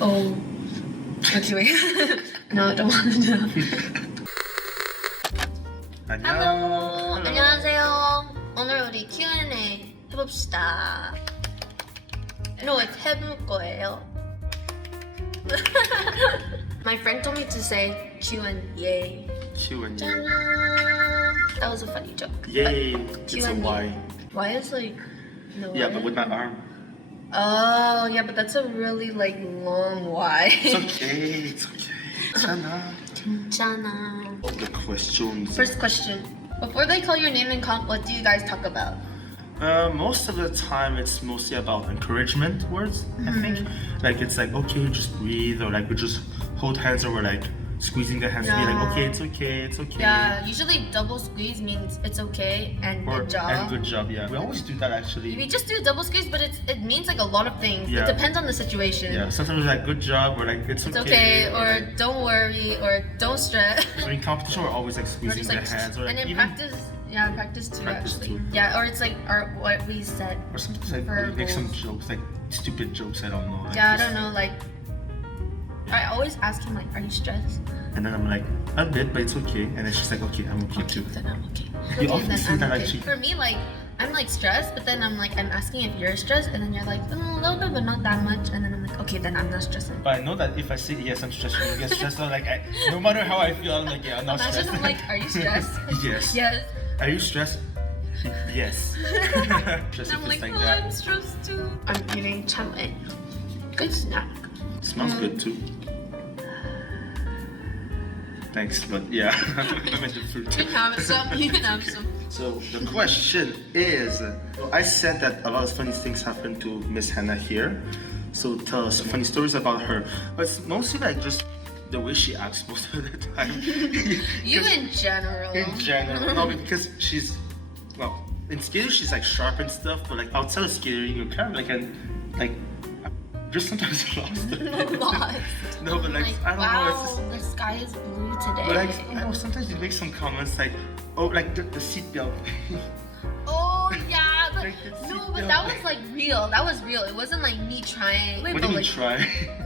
Oh. Okay, wait. No, I don't want to know. Hello. 안녕하세요. 오늘 우리 Q&A 해봅시다. No, it's 해볼 거예요. My friend told me to say Q&A. Q&A. That was a funny joke. Yay. It's a Q&A. Y. Why is like no Yeah, Y? but with my arm. Oh, yeah, but that's a really like long Y. It's okay. It's okay. Sana. 괜찮아. The questions. First question. Before they call your name and comp, what do you guys talk about? Most of the time, it's mostly about encouragement words. I think, like it's like okay, just breathe, or like we just hold hands, or we're like squeezing the hands to be like Yeah. okay, it's okay, it's okay. Yeah, usually double squeeze means it's okay and Or good job. and good job. Yeah, we always do that actually. We just do double squeeze, but it means like a lot of things. Yeah. It depends on the situation. Yeah, sometimes we're like good job, or like it's It's okay, or like, don't worry, or don't stress. so in competition, we're always like Or squeezing just the like, hands, or like and in even, practice, yeah, practice too Practice actually. too. Yeah, or it's like our what we said. or sometimes like we make some jokes, like stupid jokes. I don't know. Like Yeah, I just- don't know. Like, I always ask him like, "Are you stressed?" And then I'm like, a bit, but it's okay. And then she's like, okay, I'm okay too. Then I'm okay. You Okay, often then see I'm that okay. actually. For me, like, I'm like stressed, but then I'm asking if you're stressed, and then you're like, a little bit, but not that much. And then I'm like, okay, then I'm not stressing. But I know that if I say yes, I'm stressed, you get stressed out. Like, no matter how I feel, I'm like, yeah, I'm not Imagine stressed. I'm like, are you stressed? Yes. Yes. Are you stressed? Yes. Just I'm if like, it's like oh, that. I'm stressed too. I'm eating chamay. Good snack. Smells good too. Thanks, but yeah, I meant the fruit. You can have some. You can have some. So the question is, I said that a lot of funny things happened to Miss Hannah here. So tell us funny stories about her. But it's mostly like just the way she acts most of the time. You 'Cause in general. in general, no, because she's well in skating she's like sharp and stuff, but like outside of skating you're kind of like just sometimes lost. Lost. No, but like I don't wow, know. It's just, the sky is blue today. but like I know sometimes you make some comments like, oh, like the seatbelt. Oh yeah, but Like the no, but seatbelt. that was like real. That was real. It wasn't like me trying. Wait, What but do you like, try?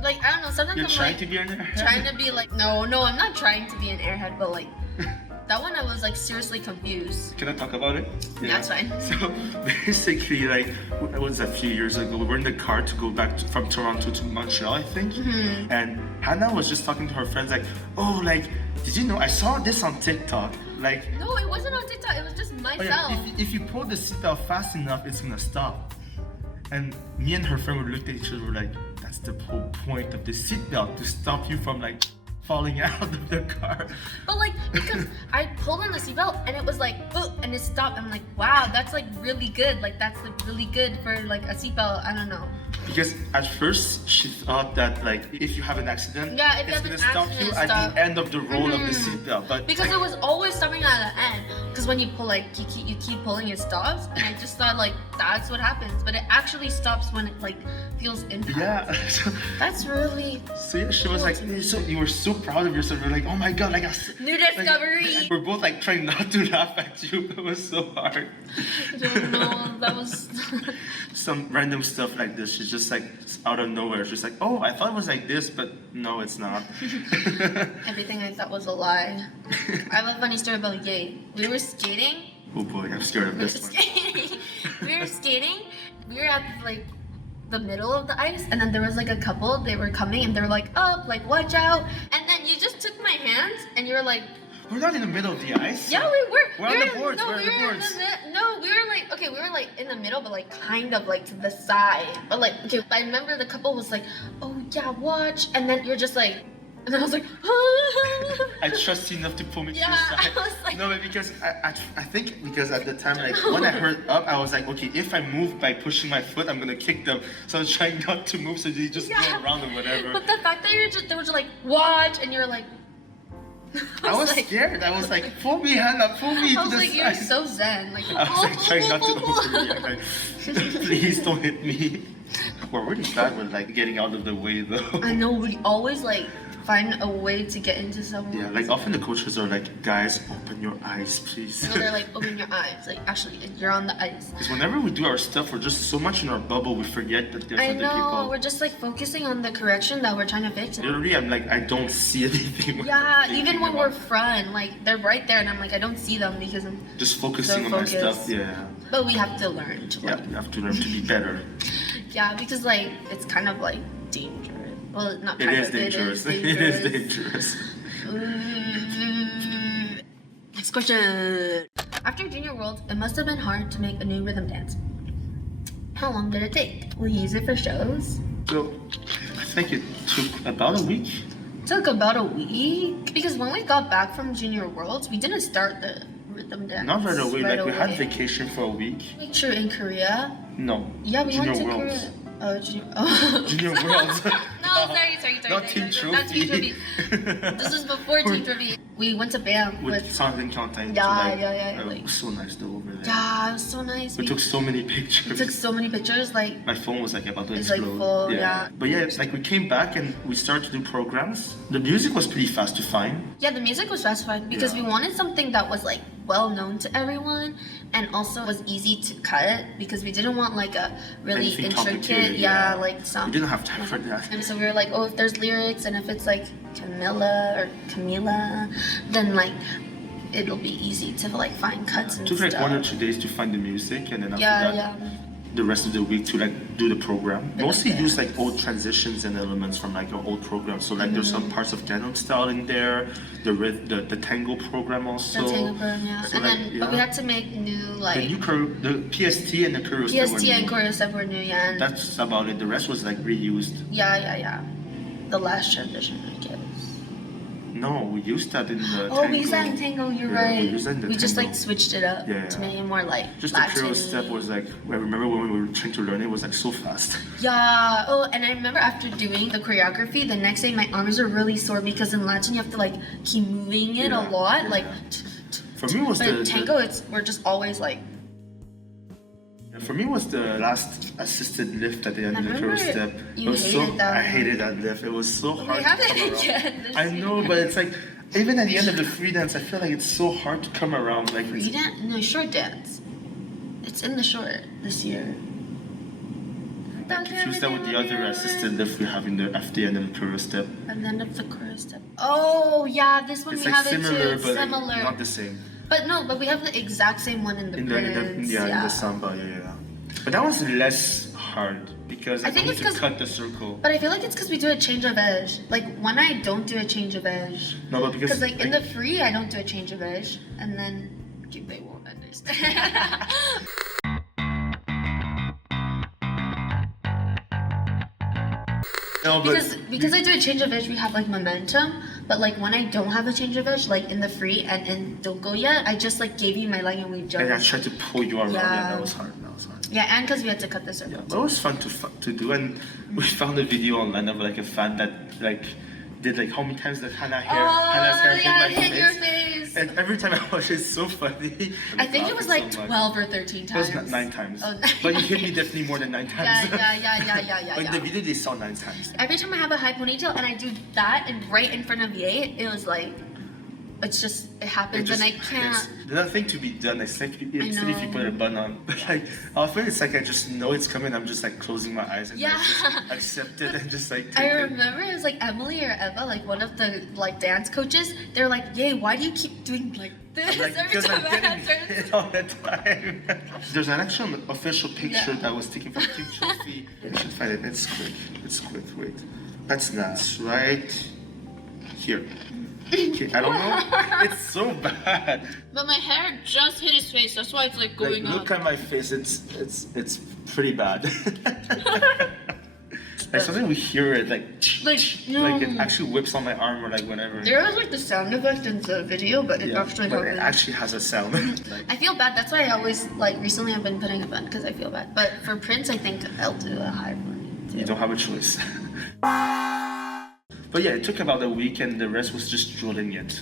like I don't know. Sometimes You're I'm trying like to be an airhead? trying to be like no, I'm not trying to be an airhead, but like that one I was like seriously confused. Can I talk about it? That's fine. So basically, like, it was a few years ago. We were in the car to go back from Toronto to Montreal, I think. Mm-hmm. And Hannah was just talking to her friends, like, oh, like, did you know I saw this on TikTok? Like, No, it wasn't on TikTok. It was just oh myself. yeah, if you pull the seatbelt fast enough, it's gonna stop. And me and her friend would look at each other, we're like, that's the whole point of the seatbelt, to stop you from like falling out of the car. But like because I pulled on the seatbelt and it was like and it stopped. I'm like, wow, that's like really good. Like that's like really good for like a seatbelt. I don't know. Because at first she thought that like if you have an accident, Yeah, if you it's have an gonna stop you accident, at stop. the end of the roll of the Mhm. seatbelt. But Because it was always stopping at the end. Because when you pull, like you keep pulling, it stops. And I just thought like that's what happens, but it actually stops when it like feels impact. yeah, That's really so yeah, she was like, so you were so proud of yourself. You're like, oh my god, like new discovery. Like, we're both like trying not to laugh at you. It was so hard. I don't know. That was. Some random stuff like this. She's just like out of nowhere. She's like, oh, I thought it was like this, but no, it's not. Everything I thought was a lie. I have a funny story about Ye. We were skating. Oh boy, I'm scared of We were this one. skating. We were skating. We were at like the middle of the ice, and then there was like a couple. They were coming, and they were like, "Up, like watch out!" And then you just took my hands, and you were like, We're not in the middle of the ice. "Yeah, we were." We're on the boards, No, we're on we the were in boards. no, we were like okay, we were like in the middle, but like kind of like to the side. But like okay, I remember the couple was like, "Oh yeah, watch," and then you're just like, and then I was like, I trust you enough to pull me to Yeah, the side. I was like- no, but because I think because at the time, like when I heard up, I was like, okay, if I move by pushing my foot, I'm gonna kick them. So I was trying not to move, so they just Yeah. go around or whatever. But the fact that they were just like watch, and you're like. I was like, scared. I was like, pull me, Hannah, pull me I to was the like, you're side. so zen. Like, I was like trying not to overreact. Like, please don't hit me. We're really bad with like getting out of the way though. I know, we always like find a way to get into someone. Yeah, like often the coaches are like, guys, open your eyes, please. No, they're like, open your eyes. Like, actually, you're on the ice. Because whenever we do our stuff, we're just so much in our bubble, we forget that there's I other know, people. we're just like focusing on the correction that we're trying to fix. Literally, I'm like, I don't see anything. when Yeah, I'm thinking even when about we're front, like they're right there, and I'm like, I don't see them because I'm. just focusing so on my focused. stuff. Yeah, But we have to learn to yeah, like. you have to learn to be better. Yeah, because like it's kind of like dangerous. Well, not It kind is of. dangerous. It It is is dangerous. dangerous. Next question. After Junior World, it must have been hard to make a new rhythm dance. How long did it take? Will you use it for shows? So, I think it took about a week. Took about a week because when we got back from Junior Worlds, we didn't start the rhythm dance. Not right away. Like we had away. vacation for a week. Like true in Korea. No. Yeah, we Junior went to Worlds. Korea. Oh, Junior. Oh. Junior Worlds. No, sorry. Not Team Not Team Trophy. Trophy. This is before Team Trophy. We went to Bam With with. Jonathan Counting. Yeah, It like- was so nice though over there. Yeah, it was so nice. We took so many we pictures. took so many pictures. Like, My phone was like about to It's, like, explode. full, yeah. But yeah, it's like we came back and we started to do programs. The music was pretty fast to find. yeah, the music was specified because Yeah. we wanted something that was like well known to everyone and also was easy to cut because we didn't want like a really Anything intricate, complicated, yeah, yeah. like some. We didn't have time for that. And so we were like, oh, if there's lyrics and if it's like Camila, then like it'll be easy to like find cuts It and took like stuff. 1 or 2 days to find the music, and then after Yeah, that, yeah. the rest of the week to like do the program. Yeah. Mostly use like old transitions and elements from like our old program. So like there's some parts of Gangnam Style in there, the tango program also. The tango program, yeah. So, And like, then, but we yeah. had to make new The like new the PST and the choreo step were PST and new. choreo step were new, yeah. And That's about it. The rest was like reused. yeah. The last transition, I guess. No, we used that in the Oh, tango. we used that in tango. You're Yeah, right. we used that in the We just tango. like switched it up Yeah, to yeah. make it more like Just the choreo Latin-y. step was like, I remember when we were trying to learn it was like so fast. Yeah. Oh, and I remember after doing the choreography, the next day my arms are really sore because in Latin you have to like keep moving it Yeah, a lot, yeah. like. For me was But the in tango, we're just always like. for me was the last assisted lift at the end I of the remember choreo step. you It was so hated that I one. hated that lift. It was so hard We have to it come around. again this I know, year. but it's like even at the end of the free dance, I feel like it's so hard to come around. Like Free dance? No, short dance. It's in the short this year. I confused that with the other assisted lift we have in the after the end of the choreo step. And then it's the chorus step. Oh yeah, this one It's we like have similar, it too. but like, Similar. not the same. But no, but we have the exact same one in the In Prince. in the samba, yeah. But that was less hard because I I think need it's to 'cause- cut the circle. But I feel like it's because we do a change of edge. Like when I don't do a change of edge, No, but because because like in the free I don't do a change of edge, and then they won't understand. no, but because I do a change of edge, we have like momentum. But like when I don't have a change of edge, like in the free and in don't go yet, I just like gave you my leg and we jumped. and I tried to pull you around. Yeah, Yeah. that was hard. That was hard. Yeah, and because we had to cut the circle. Yeah, but it was fun to do, and we found a video online of like a fan that like did like how many times that Hannah's hair hit my hit face. your face. And every time I watch it, it's so funny. I think it was like So much. 12 or 13 It times. was 9 times. Oh, But you hit me definitely more than 9 times. yeah. But in the video they saw 9 times. Every time I have a high ponytail and I do that and right in front of Ye, it was like, it happens and I can't. There's nothing to be done. It's like instead if you know. put a bun on. But like often it's like I just know it's coming. I'm just like closing my eyes and Yeah. like, just accept it and just like I take it. remember it was like Emily or Eva, like one of the like dance coaches. They're like, "Yay, why do you keep doing like this Like, every because time I'm I getting turn?" hit all the time. There's an actual official picture Yeah. that was taken from Team Trophy. You should find it. It's quick. It's quick. Wait. That's not right here. Okay, I don't know. It's so bad. But my hair just hit his face. That's why it's like Like, going look up. at my face. It's pretty bad. Like sometimes we hear it like No. it actually whips on my arm or like whatever. There was like the sound effect in the video, but it Yeah, actually but it happened. actually has a sound. Like, I feel bad. That's why I always like recently I've been putting a bun because I feel bad. But for Prince, I think I'll do a high one too. you don't have a choice. But yeah, it took about a week and the rest was just drilling it.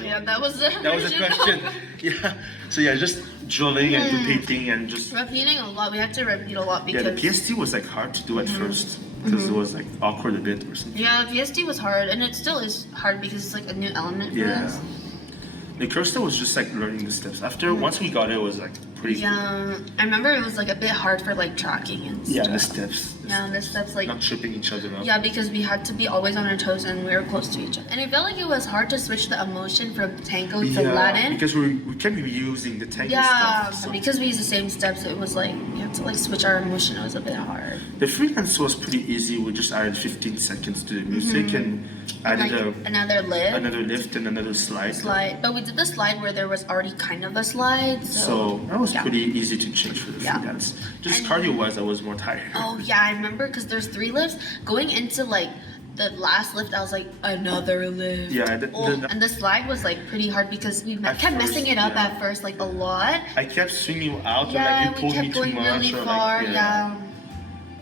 Oh, yeah, that was the That was the original. question. Yeah. So yeah, just drilling and repeating and just. Repeating a lot. We had to repeat a lot Yeah, because the PST was like hard to do at first because it was like awkward a bit or something. yeah, PST was hard, and it still is hard because it's like a new element for Yeah. us. The Kirsta was just like learning the steps. After once we got it, it was like pretty. Yeah, I remember it was like a bit hard for like tracking and Yeah, stuff. the steps. Yeah, the steps like Not tripping each other up. yeah, because we had to be always on our toes and we were close to each other. And I felt like it was hard to switch the emotion from tango to Yeah, Latin. because we kept reusing the tango Yeah, stuff. So because we use the same steps, it was like we had to like switch our emotion. It was a bit hard. the freelance was pretty easy. We just added 15 seconds to the music and Like added another lift, another lift and another slide. slide. But we did the slide where there was already kind of a slide. So that was yeah. pretty easy to change for the Yeah. freelance. Just And- cardio-wise, I was more tired. Oh yeah, I remember because there's 3 lifts. Going into like the last lift, I was like another lift. Yeah, And the slide was like pretty hard because we At kept messing first, it up yeah. at first like a lot. I kept swinging out, Yeah, or like you we pulled kept me too going much, really or far. like Yeah.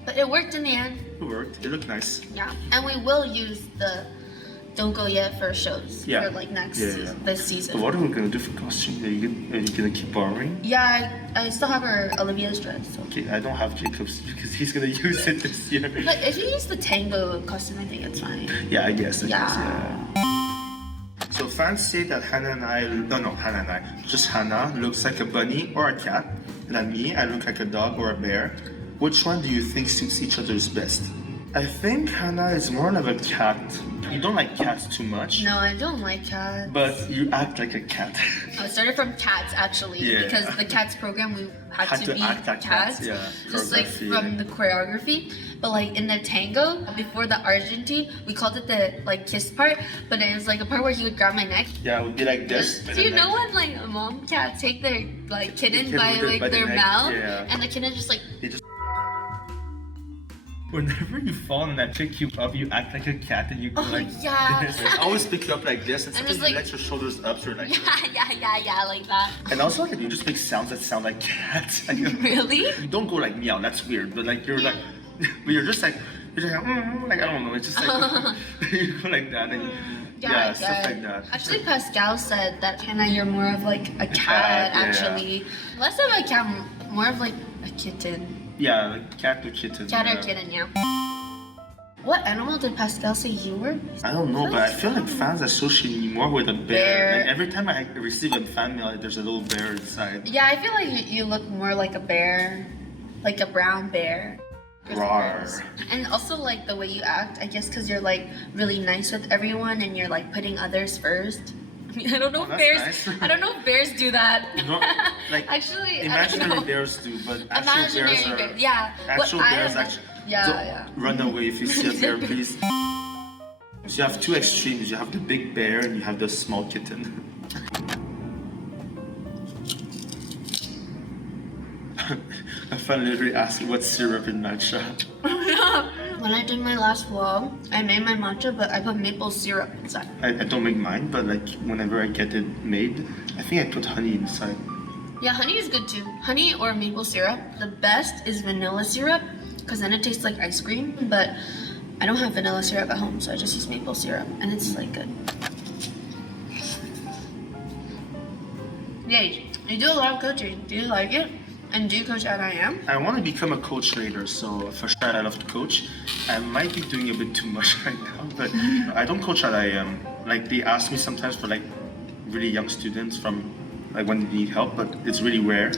But it worked in the end. It worked. It looked nice. Yeah, and we will use the Don't Go Yet for shows Yeah. for like next Yeah, season, yeah. this But season. what are we gonna do for costume? Are you gonna keep borrowing? Yeah, I still have our Olivia's dress. So. Okay, I don't have Jacob's because he's gonna use it this year. But if you use the tango costume, I think it's fine. Yeah, I guess. Yeah. So fans say that Hannah and I, no, Hannah and I, just Hannah looks like a bunny or a cat, and then me, I look like a dog or a bear. Which one do you think suits each other's best? I think Hannah is more of a cat. You don't like cats too much, No, I don't like cats. but you act like a cat. I started from cats actually Yeah. because the cats program we had, Had to to be act like cats, yeah. just like Choreography. from the choreography. But like in the tango before the Argentine, we called it the like kiss part, but it was like a part where he would grab my neck. Yeah, it would be like this. Do you know when like a mom cat take their like kitten kid by with the- like by the their neck, mouth yeah. and the kitten just like They just. Whenever you fall and I pick you up, you act like a cat and you go Oh, like yeah. this. I always pick you up like this, and And sometimes it's you like- let your shoulders up, so you're like. yeah like that. And also, like, you just make sounds that sound like cats. Like, Really? you don't go like meow. That's weird. But like you're like, but you're just like like I don't know. It's just like you go like that and yeah, stuff like that. Actually, Pascal said that Hannah, you're more of like a cat. cat, yeah. Actually, less of a cat, more of like a kitten. Yeah, like cat or kitten. Cat yeah. or kitten, yeah. What animal did Pascal say you were? I don't know, but I feel like fans associate me more with a bear. Bear. Like every time I receive a fan mail, there's a little bear inside. Yeah, I feel like you look more like a bear, like a brown bear. Rawr. And also like the way you act, I guess, because you're like really nice with everyone and you're like putting others first. I don't know Oh, if that's bears. nice. I don't know if bears do that. No, like Actually, I don't imaginary know. bears do, but actual Imaginary bears are. bear. Yeah. Actual What I bears ima- actually. Yeah, Don't yeah. Run away if you see a bear, please. So you have two extremes. You have the big bear and you have the small kitten. My friend literally asked me what's syrup in matcha. When I did my last vlog, I made my matcha, but I put maple syrup inside. I don't make mine, but like whenever I get it made, I think I put honey inside. Yeah, honey is good too. Honey or maple syrup. The best is vanilla syrup, because then it tastes like ice cream. But I don't have vanilla syrup at home, so I just use maple syrup, and it's like good. Yay! You do a lot of coaching. Do you like it? And do you coach at IM? I want to become a coach later, so for sure I love to coach. I might be doing a bit too much right now, but I don't coach at IM. Like they ask me sometimes for like really young students from like when they need help, but it's really rare.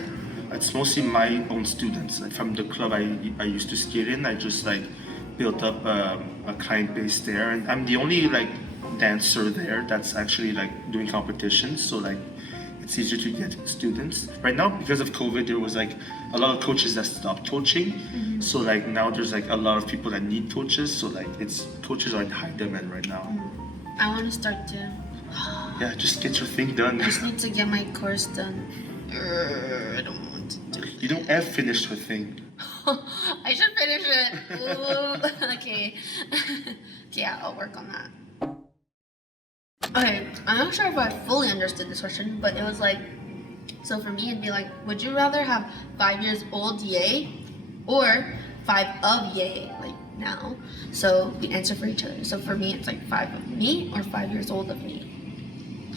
It's mostly my own students. Like from the club I used to skate in, I just like built up a client base there, and I'm the only like dancer there that's actually like doing competitions. So like it's easier to get students. Right now, because of COVID, there was like a lot of coaches that stopped coaching. So like now there's like a lot of people that need coaches. So like coaches are in high demand right now. I want to start too. Yeah, just get your thing done. I just need to get my course done. I don't want to do it. You don't have finished her thing. I should finish it. Ooh. Okay. Okay, yeah, I'll work on that. Okay, I'm not sure if I fully understood this question, but it was like, so for me it'd be like, would you rather have 5 years old yay or 5 of yay, like now? So we answer for each other. So for me it's like 5 of me or 5 years old of me.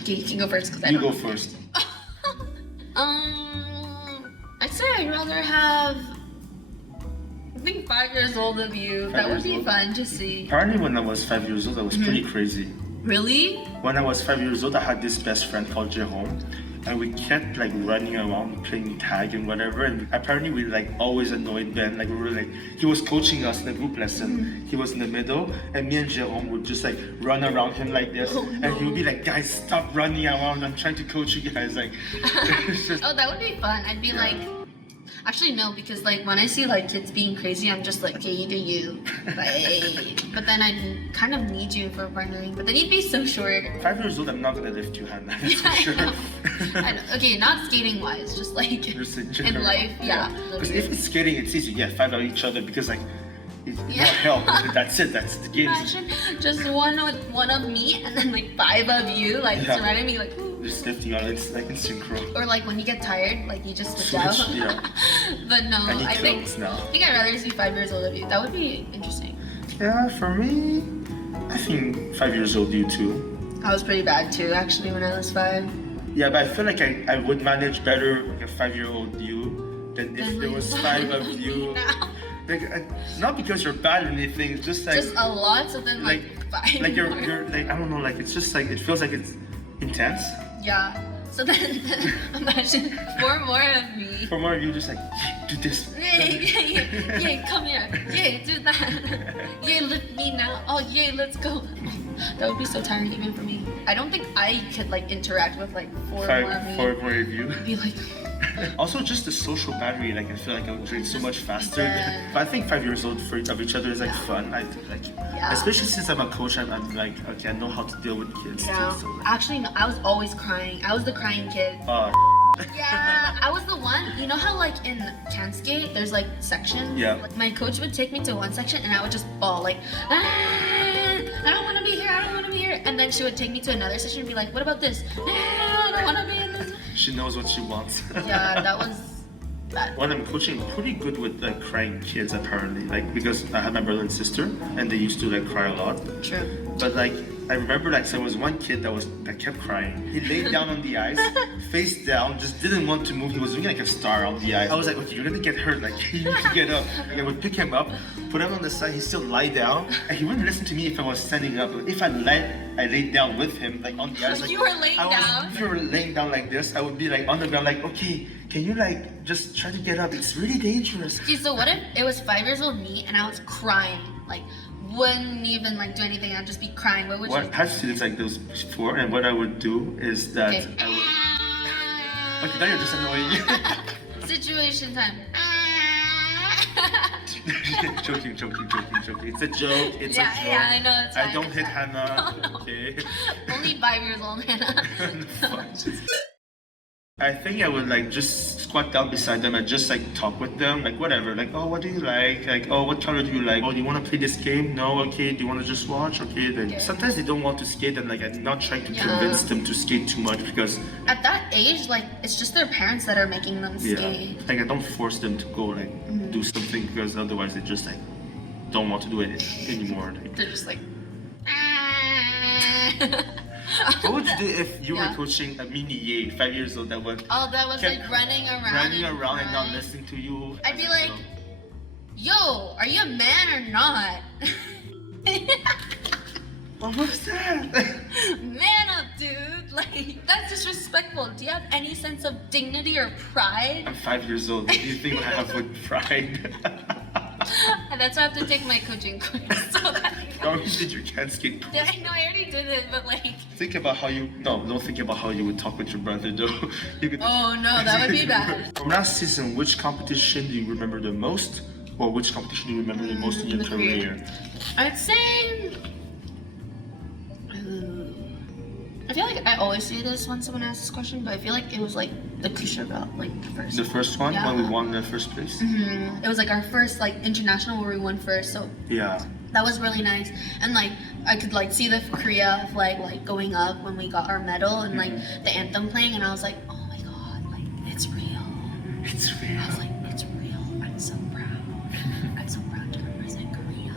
Okay, you can go first because I You don't go know. first. I'd say I'd rather have. I think 5 years old of you. 5 That would years be old? fun to see. Apparently, when I was 5 years old, I was pretty crazy. Really? When I was 5 years old, I had this best friend called Jerome, and we kept like running around playing tag and whatever. And apparently, we like always annoyed Ben. Like we were like, he was coaching us in a group lesson. He was in the middle, and me and Jerome would just like run around him like this, Oh, and he would no. be like, "Guys, stop running around! I'm trying to coach you guys." Like, it's just, Oh, that would be fun. I'd be like, actually no, because like when I see like kids being crazy, I'm just like, okay, you do you. Bye. But then I'd kind of need you for partnering. But then you'd be so short. 5 years old, I'm not gonna lift you, Hannah. That's for I sure. know. I know. Okay, not skating wise, just like Just in in general. life, yeah. Because if it's skating, it's easy. Yeah, fight out each other because like it's Yeah. more help. That's it. That's the game. Imagine just one with one of me and then like 5 of you like Yeah. surrounding me like. Ooh. Just lifting out. It's like in synchro. Or like when you get tired, like you just switch out. Switch, yeah. But no, I need I think clothes now. I think I'd rather just be 5 years old of you. That would be interesting. Yeah, for me, I think 5 years old. You too. I was pretty bad too, actually, when I was 5. Yeah, but I feel like I would manage better like a 5-year-old you than if Than there my was 5 of you. now. Like, not because you're bad or anything. It's just like Just a lot, so then like, 5 like more. you're like I don't know. Like it's just like it feels like it's intense. Yeah. So then imagine 4 more of me. For more of you, just like "Yeah, do this. Yay, come here. Yay, do that. Yay, lift me now. Oh, yay, let's go. That would be so tiring even for me. I don't think I could like interact with like 4 more of me. 4 more of you. Be like, Also, just the social battery, like I feel like I would train so much faster. Yeah. But I think 5 years old for of each other is like fun. I like, Yeah. especially since I'm a coach, I'm like, okay, I know how to deal with kids yeah. too. So, like, Actually, no, I was always crying. I was the crying kid. Yeah, I was the one. You know how like in Kanskate, there's like sections. Yeah. Like, my coach would take me to one section, and I would just bawl like, I don't want to be here. I don't want to be here. And then she would take me to another section and be like, what about this? No, I don't want to be in this. she knows what she wants. Yeah, that was bad. When I'm coaching, I'm pretty good with like crying kids apparently. Like because I have my brother and sister, and they used to like cry a lot. True. But like I remember like there was one kid that kept crying. He laid down on the ice, face down, just didn't want to move. He was doing like a star on the ice. I was like, okay, you're gonna get hurt. Like you need to get up. Like, I would pick him up, put him on the side. He still lie down, and he wouldn't listen to me if I was standing up. If I laid down with him like on the ice. Like, You were laying down? If you were laying down like this, I would be like on the ground. Like okay, can you like just try to get up? It's really dangerous. Okay, so what if it was 5 years old me and I was crying? Like, wouldn't even like do anything. I'd just be crying. What would What you? I've had students like those before, and what I would do is that Okay. I would. Okay, now you're just annoying. Situation time. joking. It's a joke. It's Yeah, a joke. yeah, I know, it's I fine, don't it's hit fine. Hannah. No, no. Okay. Only 5 years old, Hannah. I think I would like just squat down beside them and just like talk with them, like whatever. Like, oh, what do you like? Like, oh, what color do you like? Oh, do you want to play this game? No, okay. Do you want to just watch? Okay, then. Okay. Sometimes they don't want to skate, and like I'm not trying to Yeah. convince them to skate too much because At that age, like it's just their parents that are making them skate. like I don't force them to go like do something because otherwise they just like don't want to do it anymore. Like, They're just like. what would you do if you Yeah. were coaching a mini Ye, 5 years old, that would Oh, that was kept like running around. running around and not crying. listening to you? I'd be like, yo, are you a man or not? What was that? Man up, dude. Like, that's disrespectful. Do you have any sense of dignity or pride? I'm 5 years old. What do you think I have with pride? And that's why I have to take my coaching course. So that You already did your can't skate. Yeah, I know, I already did it, but like, Think about how you. No, don't think about how you would talk with your brother though. You could. oh no, that would be bad. From last season, which competition do you remember the most? Or which competition do you remember the most in your the career. career? I'd say. I feel like I always say this when someone asks this question, but I feel like it was like the Kusha belt, like the first. The first one, Yeah. when we won the first place? It was like our first like international where we won first, so Yeah. that was really nice. And like I could like see the Korea flag like going up when we got our medal and like the anthem playing, and I was like, oh my god, like it's real. It's I real. was like, it's real. I'm so proud. I'm so proud to represent Korea.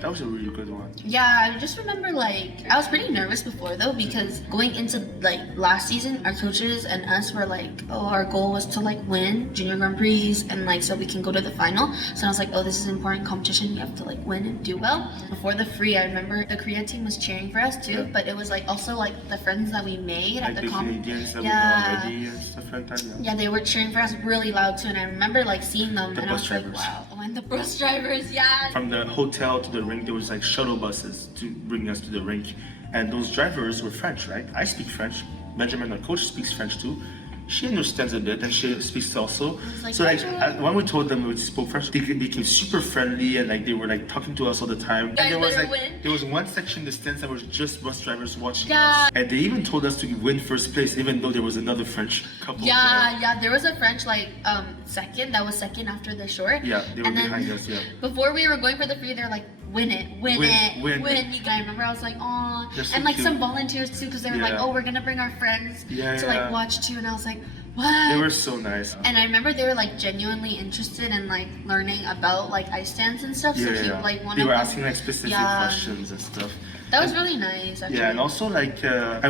That was a really good one. Yeah, I just remember like I was pretty nervous before though, because going into like last season, our coaches and us were like, oh, our goal was to like win Junior Grand Prix and like so we can go to the final. So I was like, oh, this is an important competition. We have to like win and do well. Before the free, I remember the Korea team was cheering for us too, but it was like also like the friends that we made Like at the the Canadians that we know Yeah. already and stuff like that. Yeah. Yeah, they were cheering for us really loud too, and I remember like seeing them, The and I bus was drivers. like, wow. Oh, and the bus drivers, yeah. From the hotel to the rink, there was like shuttle buses to bring us to the rink, and those drivers were French, right? I speak French. Benjamin, our coach, speaks French too. She understands a bit, and she speaks also. like, So like "Bonjour." when we told them we spoke French, they became super friendly, and like they were like talking to us all the time. Guys And there was better like win. there was one section in the stands that was just bus drivers watching Yeah. us, and they even told us to win first place, even though there was another French couple. Yeah, yeah. There was a French like second. That was second after the short. Yeah, they were And then behind us. Yeah. before we were going for the free, they're like, win it, win, Win, it, win win. it. You guys remember? I was like, oh, They're so and like cute. some volunteers too, because they were like, Yeah. oh, we're gonna bring our friends Yeah, to yeah. like watch too, and I was like, what? They were so nice. And I remember they were like genuinely interested in like learning about like ice dance and stuff. Yeah, so yeah, he yeah. like one They of were them- asking like specific Yeah. questions and stuff. That was really nice. Actually. Yeah, and also like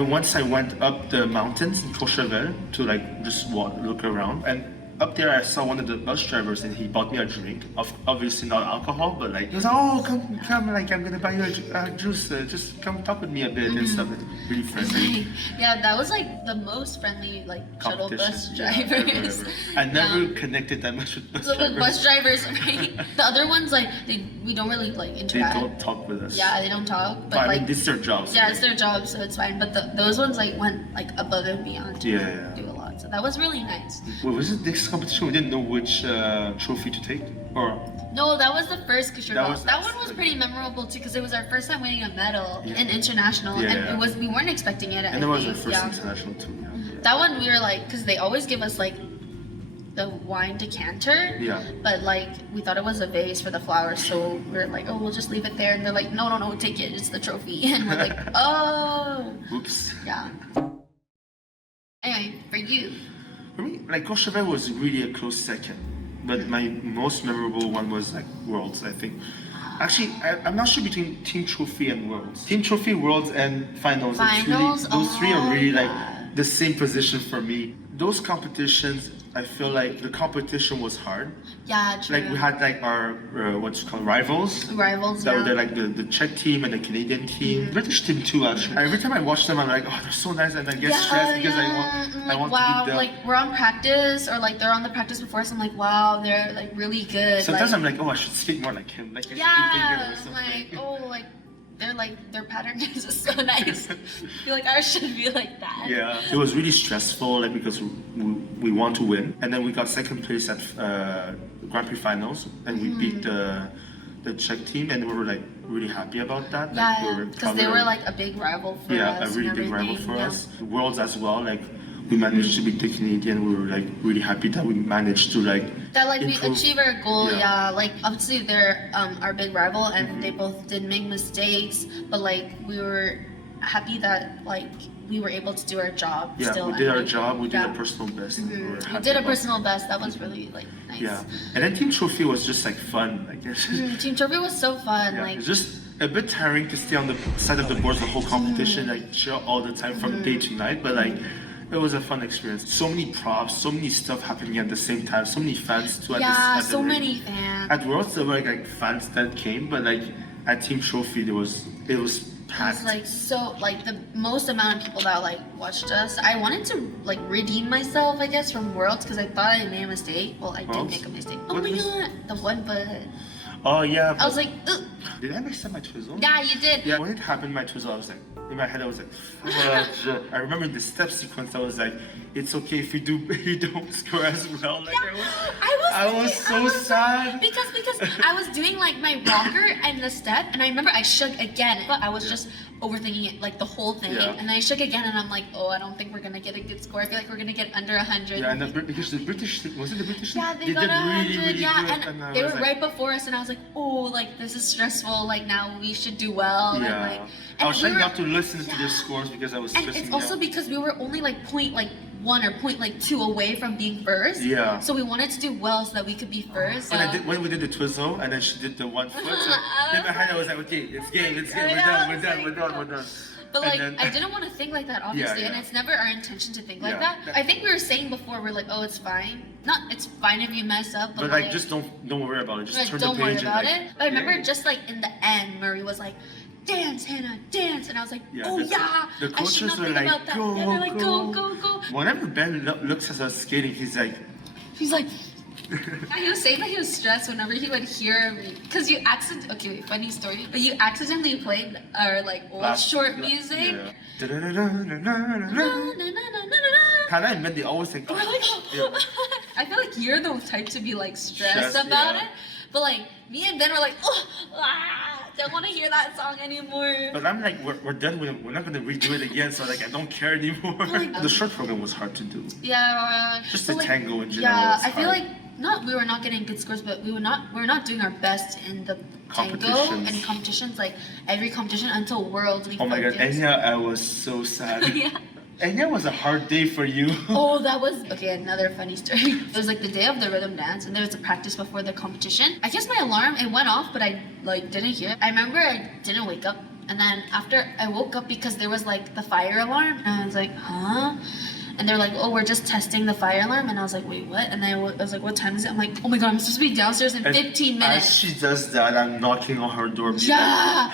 once I went up the mountains in Courchevel to like just look around, and up there I saw one of the bus drivers and he bought me a drink. Obviously not alcohol, but like he was like, oh come, like I'm gonna buy you a juice. Just come talk with me a bit and stuff. It's really friendly. Yeah, that was like the most friendly like shuttle bus Competition, yeah, ever, drivers. ever. I never Yeah. connected that much with bus So drivers. with bus drivers, right? The other ones like we don't really like They interact. don't talk with us. Yeah, they don't talk. But But I like mean, this is their job. so, yeah, like, it's their job, so it's fine. But those ones like went like above and beyond to Yeah, yeah. do a lot. So that was really nice. Wait, was it this competition? We didn't know which trophy to take, or No, that was the first Kishore That Ball. was- That one was pretty memorable too because it was our first time winning a medal Yeah. in international, Yeah, and yeah. it was we weren't expecting it. and that was our first yeah. international too. Yeah. That one we were like, because they always give us like the wine decanter. Yeah. But like we thought it was a vase for the flowers, so we are like, oh, we'll just leave it there. And they're like, no, take it. It's the trophy. And we're like, oh, Oops. yeah. Anyway, for you, For me, like Courchevel was really a close second, but my most memorable one was like Worlds. I think. Actually, I'm not sure between Team Trophy and Worlds. Team Trophy, Worlds, and Finals. It's Finals? really, those three are Oh, really yeah. like the same position for me. Those competitions, I feel like the competition was hard. yeah, true. Like we had like our what's called rivals. Rivals, That yeah. were there, like the Czech team and the Canadian team, British team too. Actually, every time I watch them, I'm like, oh, they're so nice, and I get stressed because I want, I'm I like, want wow, to beat them. like we're on practice, or like they're on the practice before us. I'm like, wow, they're like really good. Sometimes like, I'm like, oh, I should skate more like him. Like I should be bigger yeah, or I'm something. like, oh, like they're like their pattern is just so nice. I feel like ours should be like that. Yeah, it was really stressful, like because we want to win, and then we got second place at Grand Prix finals, and we beat the Czech team, and we were like really happy about that. Like, we Yeah, were because they proud were of- like a big rival for yeah, us. a really and big rival everything, for yeah. us. Worlds as well, like we managed to beat the Canadian. We were like really happy that we managed to like That like we improve. achieve our goal, Yeah. yeah. Like obviously they're our big rival, and they both did make mistakes, but like we were happy that like we were able to do our job. Yeah, still, we did and, our like, job. We did yeah. our personal best. And we were We happy did a about personal best. That was really like nice. Yeah, and then Team Trophy was just like fun. Like it's just, Team Trophy was so fun. yeah, Like it's just a bit tiring to stay on the side of the board the whole competition, like cheer all the time from day to night. But like, it was a fun experience. So many props, so many stuff happening at the same time. So many fans too. yeah, at so the many ring. fans. At Worlds there were like fans that came, but like at Team Trophy it was It was packed. like so like the most amount of people that like watched us. I wanted to like redeem myself, I guess, from Worlds because I thought I made a mistake. Well, I did Worlds? make a mistake. Oh What my mis- god, the one butt. Oh yeah. I was like, ugh. did I mess up my twizzle? Yeah, you did. Yeah, when it happened, my twizzle, I was like, in my head, I was like, fudge. I remember in the step sequence, I was like, it's okay if you don't score as well. Like, I was so sad. because I was doing like my rocker and the step, and I remember I shook again, but I was just overthinking it like the whole thing, Yeah. and then I shook again, and I'm like, oh, I don't think we're gonna get a good score. I feel like we're gonna get under 100. Yeah, and because the British, was it the British? Yeah, they did got 100. really, really yeah, good. and I they was were like, right before us, and I was like, oh, like this is stressful. Like now we should do well. Yeah. And, like, I was we trying were- not to listen to yeah. their scores because I was And stressing it's me also out. because we were only like point like 1 or point like 2 away from being first. Yeah. So we wanted to do well so that we could be first. When we did the twizzle and then she did the 1 foot, so then behind I was like, okay, it's game, we're done. But like, then, I didn't want to think like that, obviously, and it's never our intention to think like that. I think we were saying before, we're like, oh, it's fine. Not, it's fine if you mess up, but like, just don't worry about it. Just like, turn don't the worry page. About and, it. But I remember just like in the end, Murray was like, dance, Hannah, dance, and I was like, the I should coaches not are think like, about that. go, yeah, they're like, go. Whenever Ben looks at us skating, he's like, he was saying that he was stressed whenever he would hear me, because you accidentally, funny story, but you accidentally played our like old short music. Hannah and Ben, they always think, we're like, I feel like you're the type to be like stressed about it, but like me and Ben were like, don't want to hear that song anymore. But I'm like, we're done with it. We're not gonna redo it again, so like I don't care anymore. The short program was hard to do. Yeah. Just the tango in general. Yeah, I feel like we were not getting good scores, but we were not doing our best in the tango and competitions. Like every competition until Worlds. Oh my god, Enya, I was so sad. Yeah. Enya was a hard day for you. Oh, that was another funny story. It was like the day of the rhythm dance, and there was a practice before the competition. I guess my alarm it went off, but I like didn't hear it. I remember I didn't wake up, and then after I woke up because there was like the fire alarm, and I was like, huh? And they're like, oh, we're just testing the fire alarm. And I was like, wait, what? And then I was like, what time is it? I'm like, oh my god, I'm supposed to be downstairs in 15 minutes. As she does that, I'm knocking on her door. Yeah.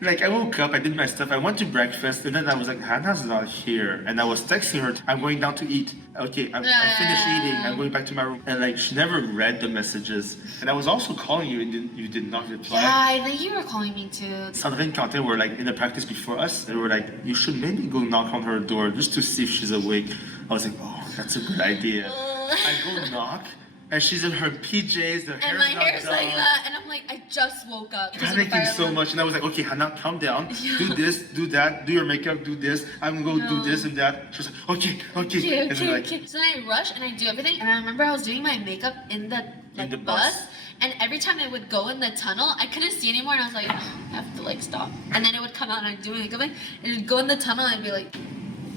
Like, I woke up, I did my stuff, I went to breakfast, and then I was like, Hannah's not here. And I was texting her, I'm going down to eat. Okay, I finished eating, I'm going back to my room. And like, she never read the messages. And I was also calling you, and you did not reply. Yeah, I think you were calling me too. Sandrine and Quentin were like in the practice before us. They were like, you should maybe go knock on her door just to see if she's awake. I was like, oh, that's a good idea. I go knock, and she's in her PJs, and my hair's like that, and I'm like, I just woke up. Panicking so much, and I was like, okay, Hannah, calm down. Do this, do that, do your makeup, do this. I'm gonna go do this and that. She was like, okay. So then I rush and I do everything, and I remember I was doing my makeup in the bus. And every time I would go in the tunnel, I couldn't see anymore, and I was like, I have to like stop. And then it would come out, and I'd do my makeup, and it would go in the tunnel, and I'd be like.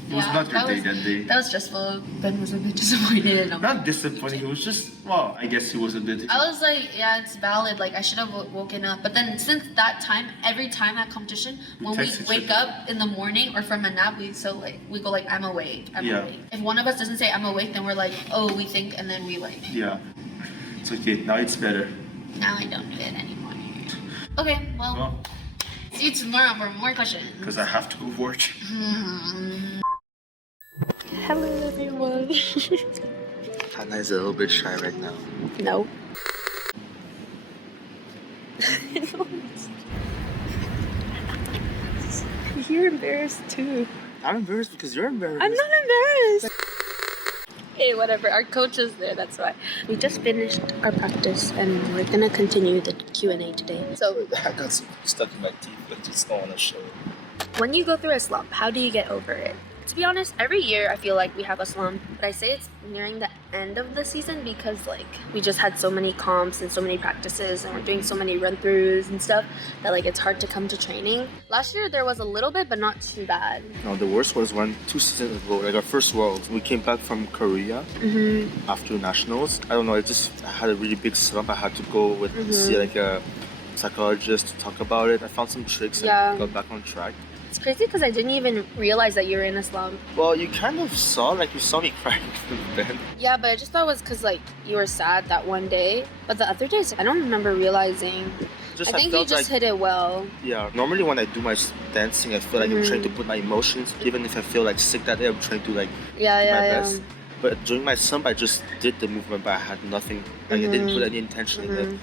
It was not your day that day. That was stressful. Ben was a bit disappointed. Not disappointing. It was just, well, I guess he was a bit. I was like, yeah, it's valid. Like, I should have woken up. But then since that time, every time at competition, when we wake up in the morning or from a nap, we go like, I'm awake. I'm awake. If one of us doesn't say I'm awake, then we're like, oh, we think, and then we like. Yeah. It's okay. Now it's better. Now I don't do it anymore. Okay, well see you tomorrow for more questions. Because I have to go work. Hello, everyone. Hannah is a little bit shy right now. No. You're embarrassed too. I'm embarrassed because you're embarrassed. I'm not embarrassed. Hey, whatever. Our coach is there, that's why. We just finished our practice and we're gonna continue the Q&A today. So I got stuck in my teeth, but just don't want to show it. When you go through a slump, how do you get over it? To be honest, every year I feel like we have a slump, but I say it's nearing the end of the season because like we just had so many comps and so many practices and we're doing so many run-throughs and stuff that like it's hard to come to training. Last year there was a little bit, but not too bad. No, the worst was 2 seasons ago, like our first Worlds. We came back from Korea after Nationals. I don't know, I had a really big slump. I had to go see like a psychologist to talk about it. I found some tricks and got back on track. It's crazy because I didn't even realize that you were in a slump. Well, you kind of saw me crying with Ben. Yeah, but I just thought it was because like you were sad that one day. But the other days, I don't remember realizing. I think you just hit it well. Yeah, normally when I do my dancing, I feel like I'm trying to put my emotions. Even if I feel like sick that day, I'm trying to like do my best. But during my slump, I just did the movement, but I had nothing. Like I didn't put any intention in it.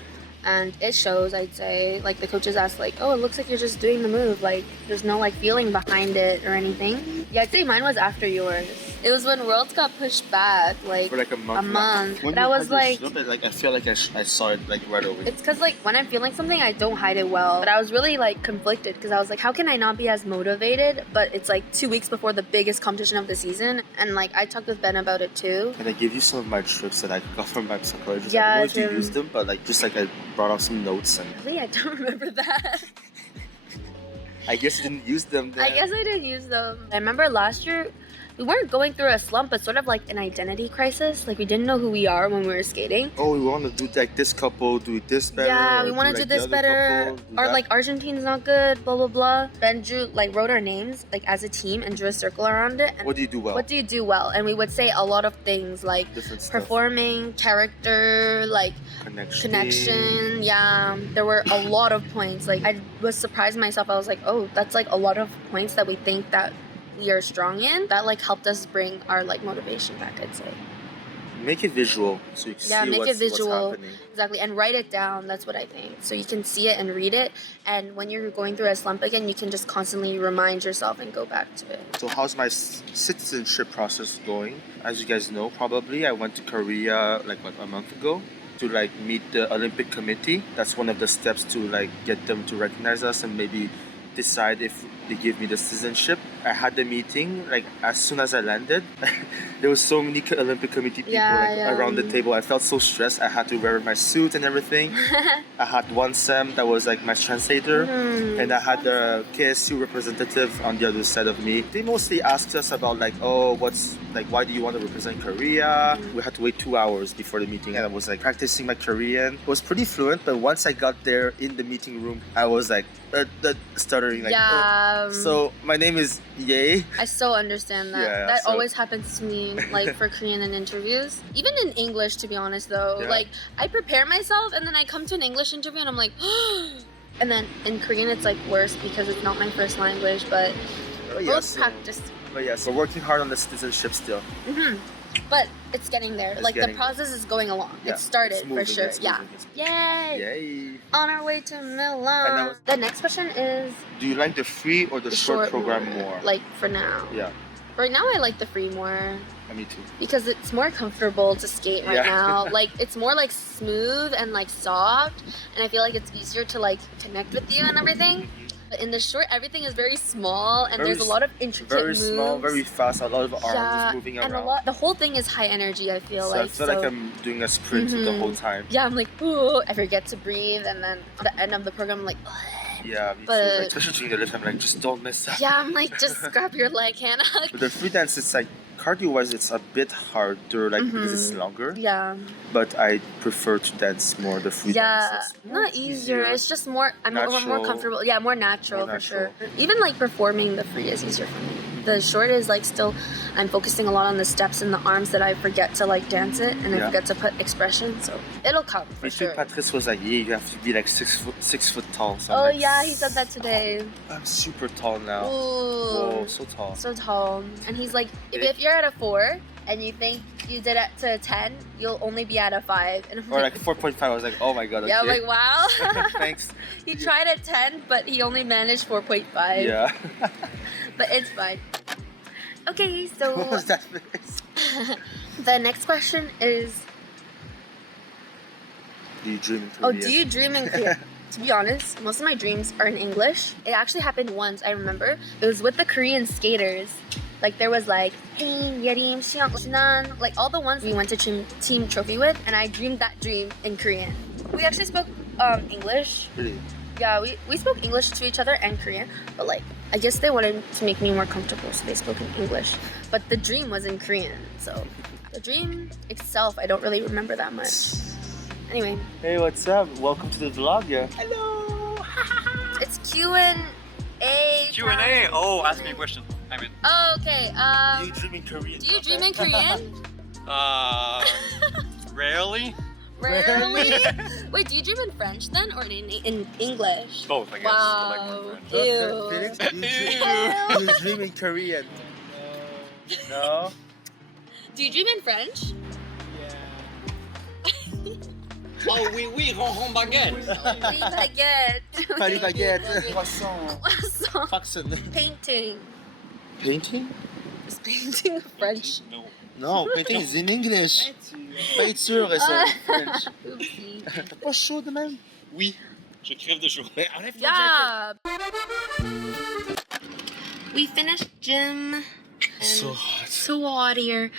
And it shows, I'd say. Like the coaches asked like, oh, it looks like you're just doing the move. Like there's no like feeling behind it or anything. Yeah, I'd say mine was after yours. It was when Worlds got pushed back, like for like a month. But I was like, I feel like I saw it like right away. It's because like when I'm feeling something, I don't hide it well. But I was really like conflicted because I was like, how can I not be as motivated? But it's like 2 weeks before the biggest competition of the season, and like I talked with Ben about it too. And I gave you some of my tricks that I got from my psychologist. Yeah, I don't know if you used them, but like just like I brought out some notes and. Really, I don't remember that. I guess you didn't use them then. I guess I didn't use them. I remember last year we weren't going through a slump, but sort of like an identity crisis. Like we didn't know who we are when we were skating. Oh, we want to do like this couple, do this better. Yeah, we want to do like this the other better. couple, do Or that. like Argentine's not good, blah blah blah. Then drew like wrote our names like as a team and drew a circle around it. And What do you do well? what do you do well? And we would say a lot of things like Different stuff. performing, character, like connection. Yeah, there were a lot of points. Like I was surprised myself. I was like, oh, that's like a lot of points that we think that we are strong in. That like helped us bring our like motivation back, I'd say. Make it visual so you can Yeah, see make it what's visual. happening. Exactly, and write it down. That's what I think. So you can see it and read it. And when you're going through a slump again, you can just constantly remind yourself and go back to it. So how's my citizenship process going? As you guys know, probably I went to Korea like a month ago to like meet the Olympic Committee. That's one of the steps to like get them to recognize us and maybe decide if they give me the citizenship. I had the meeting like as soon as I landed. There was so many Olympic Committee people around the table. I felt so stressed. I had to wear my suit and everything. I had one Sam that was like my translator, and I had the KSU representative on the other side of me. They mostly asked us about like, oh, what's like, why do you want to represent Korea? We had to wait 2 hours before the meeting, and I was like practicing my Korean. It was pretty fluent, but once I got there in the meeting room, I was like stuttering. Like, Yeah. So my name is Ye. I so understand that. Yeah, That so- always happens to me, like for Korean in interviews. Even in English, to be honest, though. Yeah. Like, I prepare myself and then I come to an English interview and I'm like, and then in Korean, it's like worse because it's not my first language, but Oh, both yes. practiced. But yes, we're working hard on the citizenship still. But it's getting there. It's like, getting the process is going along. Yeah, It started it's moving, for sure. it's Yeah. moving, it's Yay! Yay! On our way to Milan. The next question is Do you like the free or the short program more? Like, for now. Yeah, Right now, I like the free more. me too. Because it's more comfortable to skate right Yeah. now. Like it's more like smooth and like soft, and I feel like it's easier to like connect with you and everything. But in the short, everything is very small and Very there's a lot of intricate Very moves. small, very fast, a lot of arms yeah, moving and around. the whole thing is high energy. I feel So I like feel like I'm doing a sprint the whole time. yeah, I'm like ooh, I forget to breathe, and then at the end of the program, I'm like. Yeah, me too. But- Like, especially during the lift, I'm like, just don't miss that. Yeah, I'm like, just grab your leg, Hannah. But the free dance, it's like cardio-wise, it's a bit harder, like because it's longer. Yeah. But I prefer to dance more the free Yeah, dance. It's not easier. It's just more. I'm more Natural. comfortable. Yeah, more natural More for sure. natural. Even like performing the free is easier for me. The short is like still, I'm focusing a lot on the steps and the arms that I forget to like dance it and I Yeah. forget to put expression. So it'll come for Me too. sure. Patrice was like, yeah, you have to be like 6 foot tall. So I'm Oh like, yeah, he said that today. I'm super tall now. Ooh, Whoa, so tall. so tall. And he's like, if you're at a 4 and you think you did it to a 10, you'll only be at a 5. And I'm Or like 4.5. I was like, oh my god. Okay. yeah, I'm like wow. Thanks. He tried at 10, but he only managed 4.5. Yeah. But it's fine. Okay, so What was that face? the next question is, Do you dream in oh, Korea? do you dream in Korea? To be honest, most of my dreams are in English. It actually happened once, I remember. It was with the Korean skaters. Like there was like Hein, Yerim, Xiang, Shinan, like all the ones we went to team trophy with, and I dreamed that dream in Korean. We actually spoke English. Really? Yeah, we spoke English to each other and Korean, but like I guess they wanted to make me more comfortable, so they spoke in English. But the dream was in Korean, so the dream itself I don't really remember that much. Anyway, Hey, what's up? Welcome to the vlog. Yeah. Hello. it's Q&A. Q&A. Oh, ask me a question. I mean, Oh, okay. Do you dream in Korean? Do you dream in Korean? rarely. Rarely. Wait, do you dream in French then, or in English? Both, I guess. I Wow. like my French. Ew. Felix, do you dream in Korean? No. Do you dream in French? Oh, oui, ronron baguette. Oui, baguette. Paris baguette. Croissant. Faxon. Painting. Painting? Is painting French? No. No, painting is in English. Peinture, c'est French. Oopsie. T'as pas chaud de même? Oui, je crève de chaud. Mais enlève ton Yeah. We finished gym. And So hot. so hot here.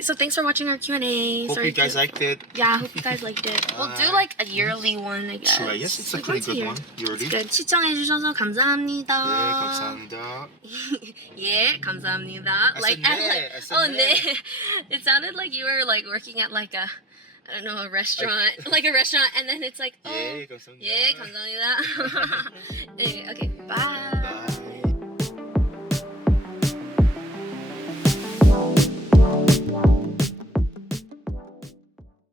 So thanks for watching our Q&A. Hope you guys liked it. Yeah, I hope you guys liked it. We'll do like a yearly one, I guess. Sure, yes, it's a Like, pretty once a good year. one. Yearly. It's good. 시청해주셔서 감사합니다. 예, 감사합니다. 예, 감사합니다. I Like, said 네, I said oh, 네. 네. It sounded like you were like working at like a, I don't know, a restaurant, like a restaurant, and then it's like, oh, 예, 감사합니다. 예, 감사합니다. 네, okay.